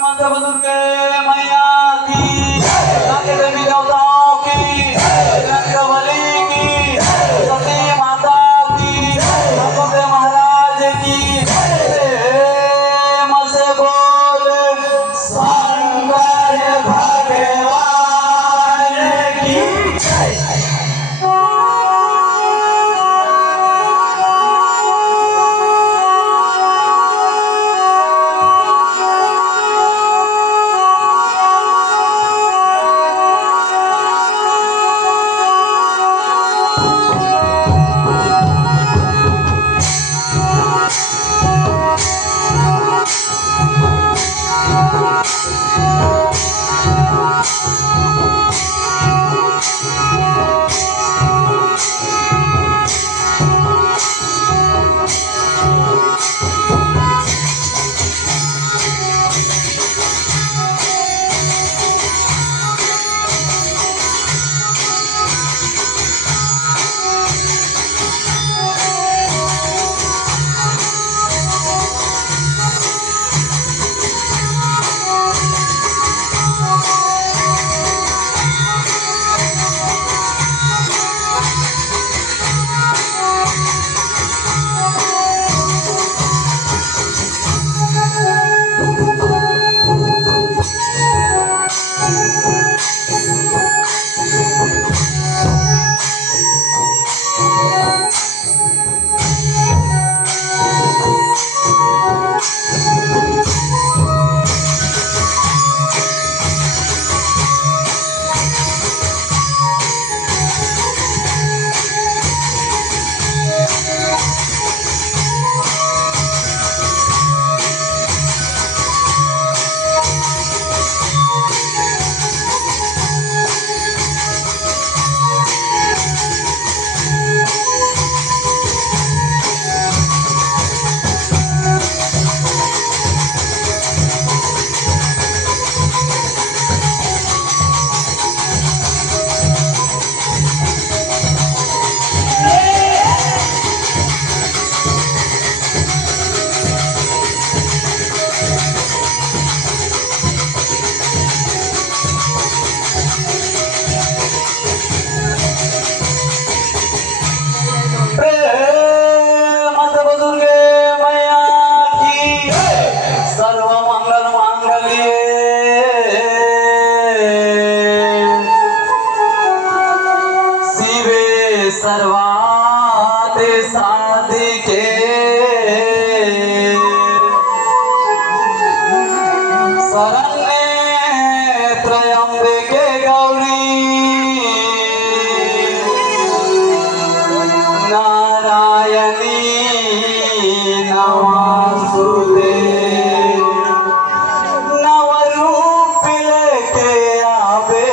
माता दुर्गे मैया की, नागे देवी देवताओं की, रंगबली की, सती माता की, भगवते महाराज की, प्रेम से बोल शंकर भगवान की। सर्वार्थ साधिके शरण्ये त्र्यंबके गौरी नारायणी नमोस्तुते। नवरूप लेके आवे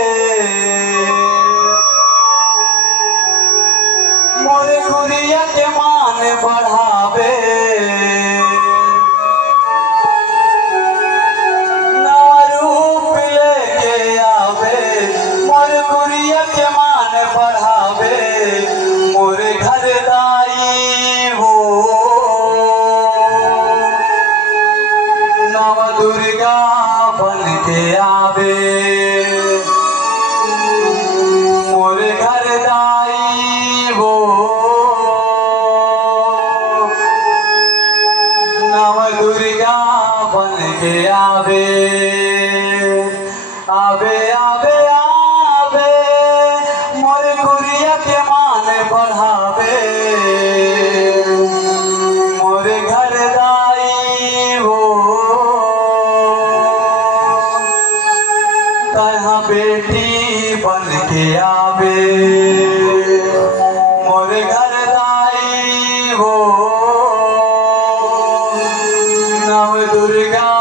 मोरे गुरिया के मान बढ़ावे, नवरूप लेके आवे मोरे गुरिया के मान बढ़ावे। मोरे घर दाई हो नव दुर्गा बन के आवे, मोरे घर दाई हो नव दुर्गा बन के आवे। आवे आवे आवे मोर गुरिया के मान बढ़ावे, मोर घर दाई हो तहाँ बेटी बन के आवे, मोर घर दाई हो नव दुर्गा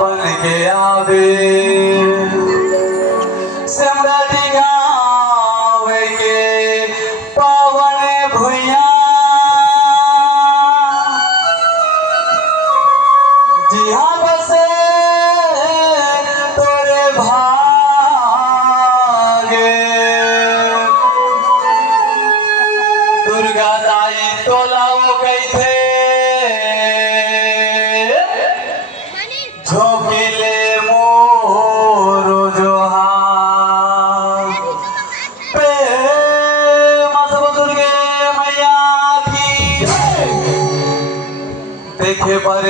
बन के आवे। सिमरती गाँव के पावन भुइया जिहाँ बसे तोरे भागे, दुर्गा दाई तोला हो गई थे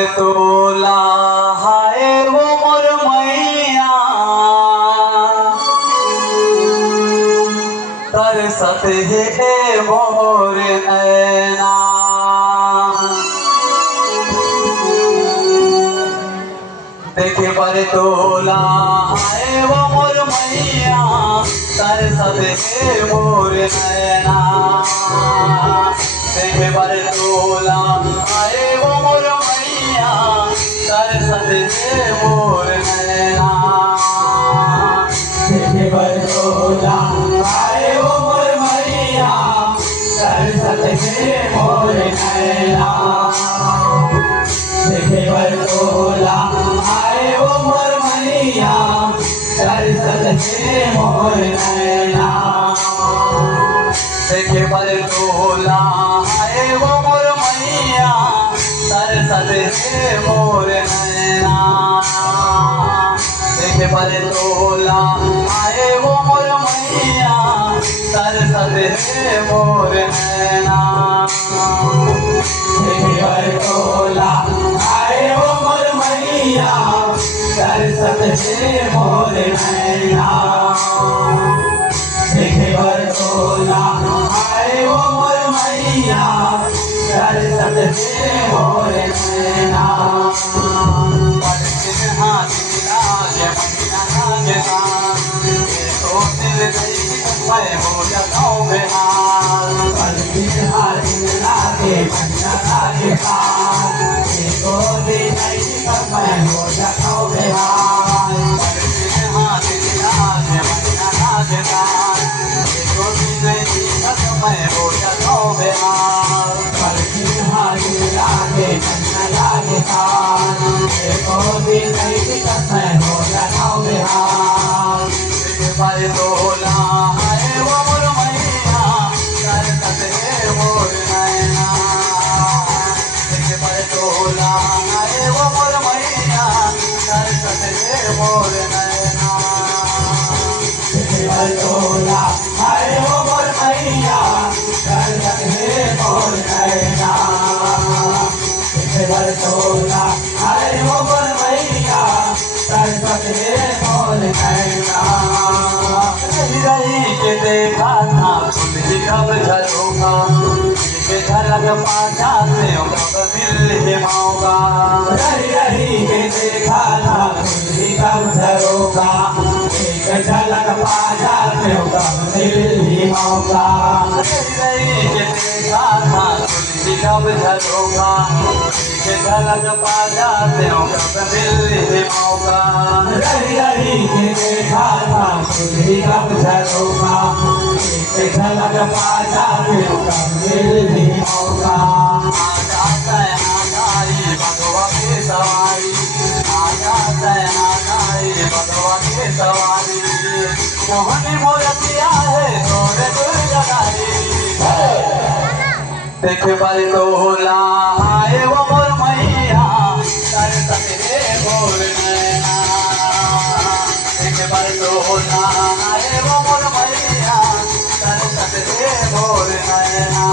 तोला हाय वो मोर मैया तरसत है मोर नैना। देखे पर तोला हाय वो मोर मैया तरसत है मोर नैना। देखे पर तोला हाय वो मोर मैया तरसत है मोर नैना। देखे पर तोला हाय वो मोर मैया तरसत है मोर नैना। देखे पर तोला हाय वो मोर मैया तरसत है मोर नैना। देखे पर तोला हाय वो मोर मैया तरसत है मोर नैना। देखे पर तोला हाय वो मोर मैया तरसत है मोर नैना। देखे पर तोला हाय वो मोर मैया तरसत है मोर नैना। देखे पर तोला हाय वो मोर मैया तरसत है मोर नैना। मैं हो जाता हूँ बेहाल। लागे बंदा लागे हाल देखो देखई मैं हो जाता हूँ बेहाल। मैं हो जाता हूँ बेहाल। लागे बंदा लागे हाल देखो देखई मैं हो जाता हूँ बेहाल। पर तोला हाय वो मोर मैया तरसत है मोर नैना। पर तोला हाय वो मोर मैया तरसत है मोर नैना। पर तोला हाय वो मोर मैया तरसत है मोर नैना। पर तोला हाय वो मोर मैया तरसत है मोर नैना। रही के देखा था खुली कब झरोका के झलक पाछा से कब मिल मौका। रही के देखा था खुली कब झरोका एक झलक पाजा से कब मिली मौका। रही के देखा था खुली कब झरोका के झलक पाछा से कब मिल मौका। रही के देखा था खुली कब झरोका एक झलक पाजा से कब मिली मौका। भगवा की सवारी आजा भगवा की सवारी मोहनी मोरतिया है तोरे दुर्गारी। देख पर तोला हाय वो मोर मैया तरसत है मोर नैना। देख पर तोला हाय वो मोर मैया तरसत है मोर नैना।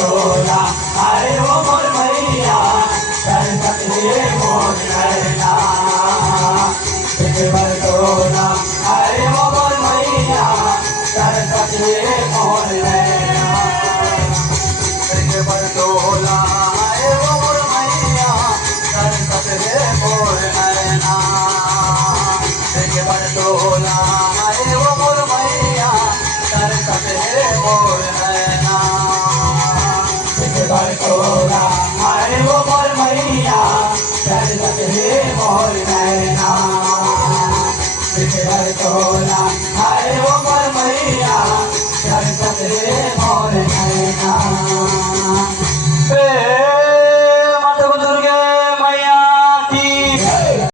तोला हाय वो मोर मैया तरसत है मोर नैना। पर तोला हाय वो मोर मैया तरसत है मोर नैना। पर तोला हाय वो मोर मैया तरसत है मोर नैना। पर तोला हाय वो मोर मैया तरसत है मोर नैना। पर तोला हाय वो मोर मैया तरसत है मोर नैना। पर तोला हाय वो मोर मैया तरसत है